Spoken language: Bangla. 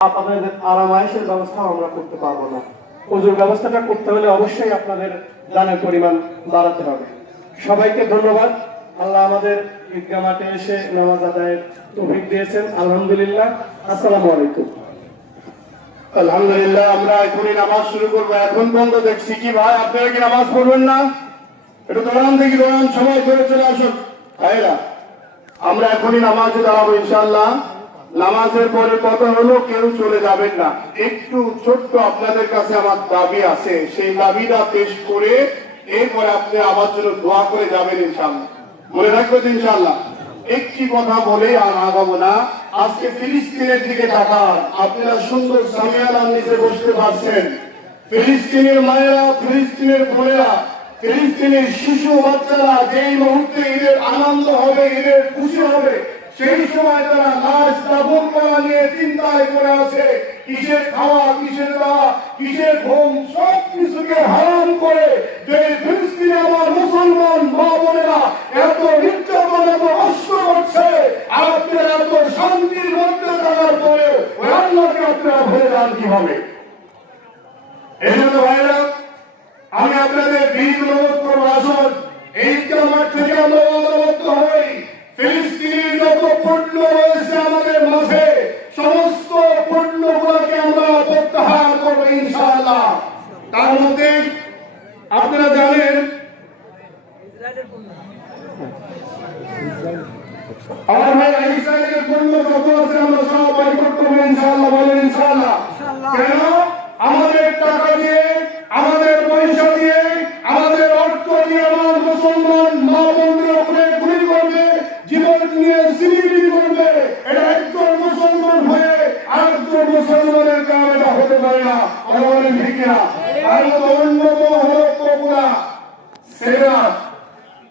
আপনাদের আরামায়েশের ব্যবস্থা আমরা করতে পারবো না। ওজুর ব্যবস্থাটা করতে হলে অবশ্যই আপনাদের দানের পরিমাণ বাড়াতে হবে। সবাইকে ধন্যবাদ। আল্লাহ আমাদের ঈদগাহ মাঠে এসে নামাজ আদায়ের তৌফিক দিয়েছেন, আলহামদুলিল্লাহ। আসসালামু আলাইকুম। আলহামদুলিল্লাহ, আমরা এখনই নামাজ শুরু করবো। এখন পর্যন্ত দেখছি কি ভাই, আপনারা কি নামাজ পড়বেন না? একটু দৌড়ান দেখি, দৌড়ান, সবাই ধরে চলে আসুন ভাইরা। আমরা এখনই নামাজে দাঁড়াবো ইনশাআল্লাহ। নামাজের পরে কথা হলো কেউ চলে যাবেন না। একটু ছোট্ট আপনাদের কাছে আমার দাবি আছে, সেই দাবিটা পেশ করে এরপরে আপনি আমার জন্য দোয়া করে যাবেন ইনশাআল্লাহ। মনে রাখবেন ইনশাআল্লাহ। একটি কথা বলে আর আগাবো না। আজকে ফিলিস্তিনের দিকে তাকান, আপনারা সুন্দর সামিয়ানার নিচে বসতে পারছেন। ফিলিস্তিনের মায়েরা, ফিলিস্তিনের বোনেরা, ফিলিস্তিনের শিশু বাচ্চারা যেই মুহূর্তে ঈদের আনন্দ হবে, ঈদের খুশি হবে, সেই সময় তারা লাশ দাফন করা নিয়ে চিন্তায় করে আছে। কিসের খাওয়া, কিসের দাওয়া, কিসের ঘুম, সব কিছুকে হারাম করে যে ফিলিস্তিনে আমার মুসলমান মা বোনেরা এত নির্যাতন, এত কষ্ট করছে, আপনারা এত শান্তির মধ্যে থাকার পরে ওই আল্লাহকে আপনারা ভুলে যান কিভাবে? এই জন্য ভাইরা, আমি আপনাদের বীর অনুরোধ করবো, আসুন এই জামাত থেকে আমরা ঐক্যবদ্ধ হই। ফিলিস্তিনের যত পণ্য রয়েছে আমাদের মাঝে, সমস্ত পণ্যগুলোকে আমরা প্রত্যাহার করবো ইনশাআল্লাহ। তার মধ্যে আপনারা জানেন আমার ভাই ইসরায়েলের পণ্য যত আছে আমরা সব বয়কট করবো ইনশাআল্লাহ। বলেন ইনশাআল্লাহ। কেন? আমাদের টাকা দিয়ে, আমাদের পয়সা দিয়ে, আমাদের অর্থ দিয়ে আমার মুসলমান মা বোনদের উপরে গুলি করবে, জীবন নিয়ে সিলিমিলি করবে। এটা একজন মুসলমান হয়ে আরেকজন মুসলমানের কারণে এটা হতে পারে না। আমাদের ঠিক না। তার মতো অন্যতম হলো কপুরা সেরা